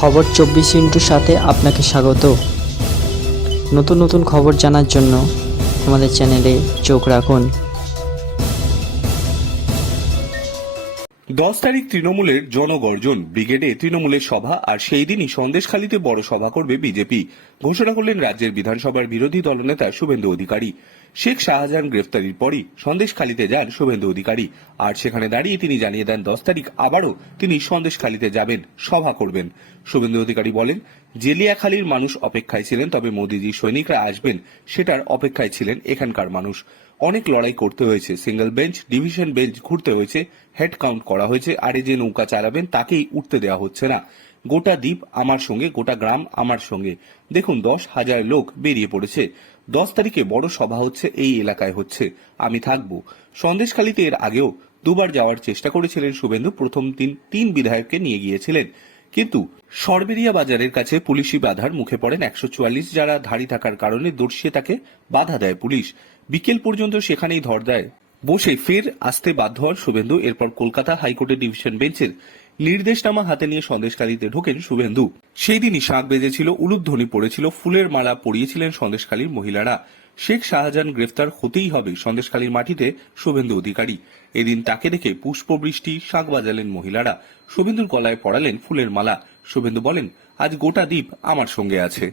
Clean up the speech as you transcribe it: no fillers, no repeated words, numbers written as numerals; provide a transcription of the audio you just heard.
খবর 24 সাথে আপনাকে স্বাগত। নতুন নতুন খবর জানার জন্য আমাদের চ্যানেলে চোখ রাখুন। 10 তারিখ তৃণমূলের জনগর্জন ব্রিগেডে তৃণমূলের সভা, আর সেই দিনই সন্দেশখালীতে বড় সভা করবে বিজেপি, ঘোষণা করলেন রাজ্যের বিধানসভার বিরোধী দলনেতা শুভেন্দু অধিকারী। শেখ শাহজাহান গ্রেফতারির পরই সন্দেশখালীতে যান শুভেন্দু অধিকারী, আর সেখানে দাঁড়িয়ে তিনি জানিয়ে দেন 10 তারিখ আবারও তিনি সন্দেশখালীতে যাবেন, সভা করবেন। শুভেন্দু অধিকারী বলেন, জেলিয়াখালীর মানুষ অপেক্ষায় ছিলেন, তবে মোদিজির সৈনিকরা আসবেন সেটার অপেক্ষায় ছিলেন এখানকার মানুষ। অনেক লড়াই করতে হয়েছে, সিঙ্গেল বেঞ্চ, ডিভিশন বেঞ্চ ঘুরতে হয়েছে, হেড কাউন্ট করা হয়েছে, আর যে নৌকা চালাবেন তাকেই উঠতে দেওয়া হচ্ছে না। গোটা দ্বীপ আমার সঙ্গে, গোটা গ্রাম আমার সঙ্গে। দেখুন 10,000 লোক বেরিয়ে পড়েছে। 10 তারিখে বড় সভা হচ্ছে, এই এলাকায় হচ্ছে, আমি থাকবো। সন্দেশখালীতে এর আগেও দুবার যাওয়ার চেষ্টা করেছিলেন শুভেন্দু। প্রথম তিন বিধায়ককে নিয়ে গিয়েছিলেন, কিন্তু সরবেরিয়া বাজারের কাছে পুলিশি বাধার মুখে পড়েন 144, যারা ধাড়ি থাকার কারণে দর্শিয়ে তাকে বাধা দেয় পুলিশ। বিকেল পর্যন্ত সেখানেই ধর দেয় বসে ফের আসতে বাধ্য হন শুভেন্দু। এরপর কলকাতা হাইকোর্টের ডিভিশন বেঞ্চের নির্দেশনামা হাতে নিয়ে সন্দেশখালীতে ঢোকেন শুভেন্দু। সেই দিনই শাঁখ বেজেছিল, উলুধ্বনি পড়েছিল, ফুলের মালা পরিয়েছিলেন সন্দেশখালীর মহিলারা। শেখ শাহজাহান গ্রেফতার হতেই হবে সন্দেশখালীর মাটিতে শুভেন্দু অধিকারী। এদিন তাকে দেখে পুষ্পবৃষ্টি, শাঁখ বাজালেন মহিলারা, শুভেন্দুর গলায় পড়ালেন ফুলের মালা। শুভেন্দু বলেন, আজ গোটা দ্বীপ আমার সঙ্গে আছে।